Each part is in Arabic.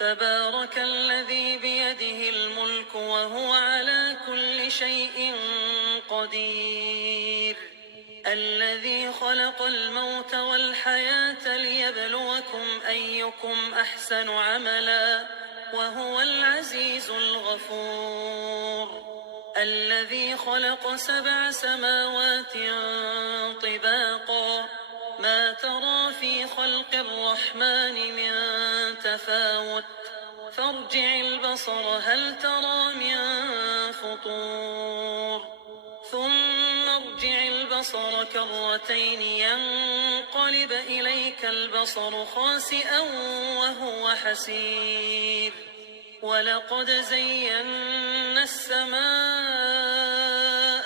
تبارك الذي بيده الملك وهو على كل شيء قدير الذي خلق الموت والحياة ليبلوكم أيكم أحسن عملا وهو العزيز الغفور الذي خلق 7 سماوات طباقا ما ترى في خلق الرحمن من تفاوت فارجع البصر هل ترى من فطور ثم ارجع البصر كرتين ينقلب إليك البصر خاسئا وهو حسير ولقد زينا السماء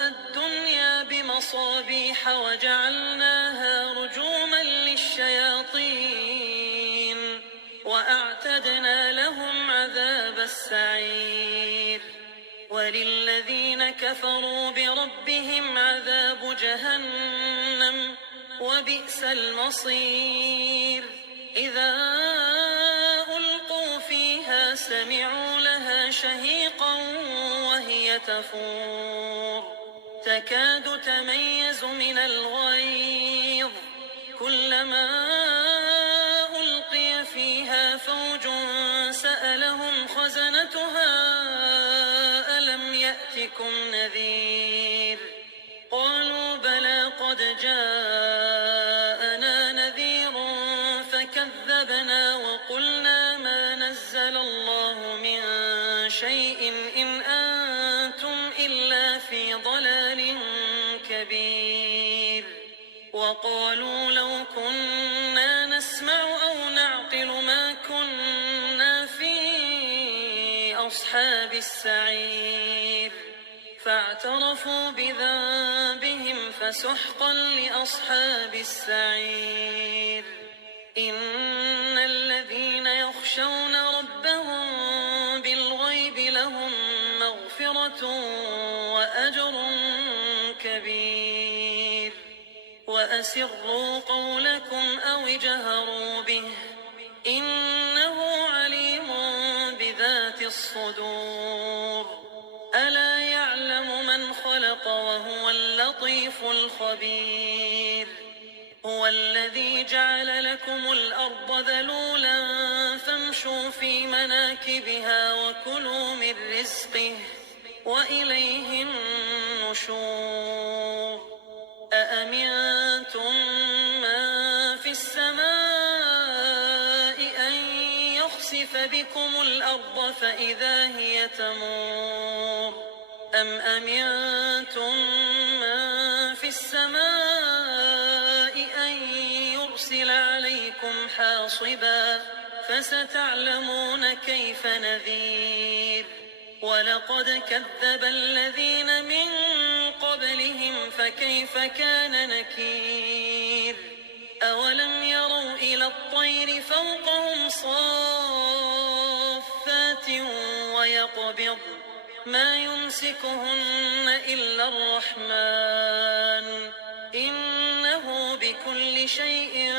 الدنيا بمصابيح وجعلناها رجوما للشياطين وأعتدنا لهم عذاب السعير وللذين كفروا بربهم عذاب جهنم وبئس المصير إذا ألقوا فيها سمعوا لها شهيقا وهي تفور تكاد تميز من الغيظ كلما ألقي فيها فوج سألهم خزنتها ألم يأتكم نذير قالوا بلى قد جاءنا نذير فكذبنا وقلنا ما نزل الله من شيء إن أنتم إلا في ضلال كبير وقالوا لو كنا نسمع أو نعقل ما كنا في أصحاب السعير فاعترفوا بذنبهم فسحقا لأصحاب السعير إن الذين يخشون ربهم بالغيب لهم مغفرة وأجر كبير وأسروا قولكم أو اجهروا به إنه عليم بذات الصدور ألا يعلم من خلق وهو اللطيف الخبير هو الذي جعل لكم الأرض ذلولا فامشوا في مناكبها وكلوا من رزقه وإليه النشور أأمنتم من في السماء أن يخسف بكم الأرض فإذا هي تمور أم أمنتم من في السماء أن يرسل عليكم حاصبا فستعلمون كيف نذير ولقد كذب الذين من قبلهم فكيف كان نكير أولم يروا إلى الطير فوقهم صافات ويقبض ما يمسكهن إلا الرحمن إنه بكل شيء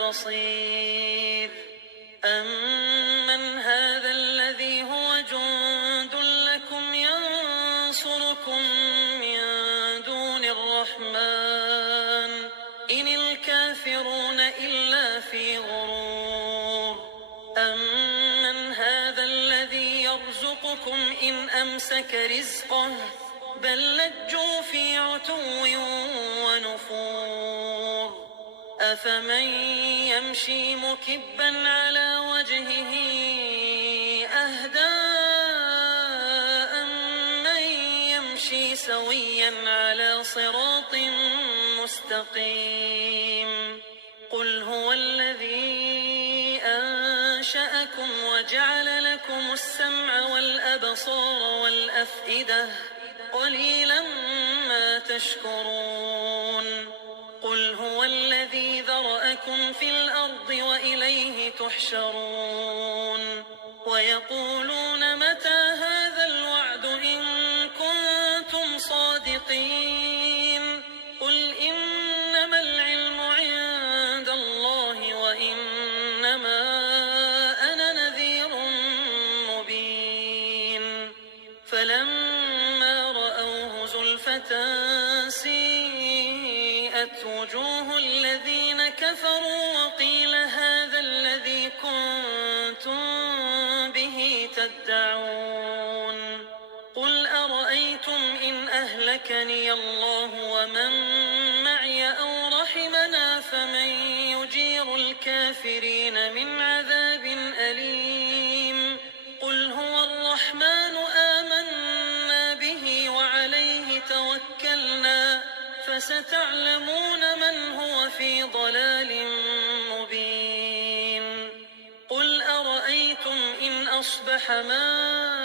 بصير أمن هذا الذي هو جند لكم ينصركم من دون الرحمن إن الكافرون إلا في غرور أمن هذا الذي يرزقكم إن أمسك رزقه بل لجوا في عتو ونفور أفمن يمشي مكبا على وجهه أهدى أمن يمشي سويا على صراط مستقيم قل هو الذي أنشأكم وجعل لكم السمع والأبصار والأفئدة قليلا ما تشكرون قل هو الذي ذرأكم في الأرض وإليه تحشرون ويقولون متى هذا الوعد إن كنتم صادقين قل إنما العلم عند الله وإنما أنا نذير وَبُيَّضَّتْ وُجُوهُ الَّذِينَ كَفَرُوا وَقِيلَ هَذَا الَّذِي كُنتُم بِهِ تَدَّعُونَ قُلْ أَرَأَيْتُمْ إِنْ أَهْلَكَنِيَ اللَّهُ وَمَن مَّعِيَ أَوْ رَحِمَنَا فَمَن يُجِيرُ الْكَافِرِينَ مِنْ عَذَابٍ أَلِيمٍ قُلْ هُوَ الرَّحْمَٰنُ آمَنَّا بِهِ وَعَلَيْهِ تَوَكَّلْنَا فَسَتَعْلَمُونَ مَنْ هُوَ فِي ضَلَالٍ مُّبِينٍ قُلْ أَرَأَيْتُمْ إِنْ أَصْبَحَ مَاؤُكُمْ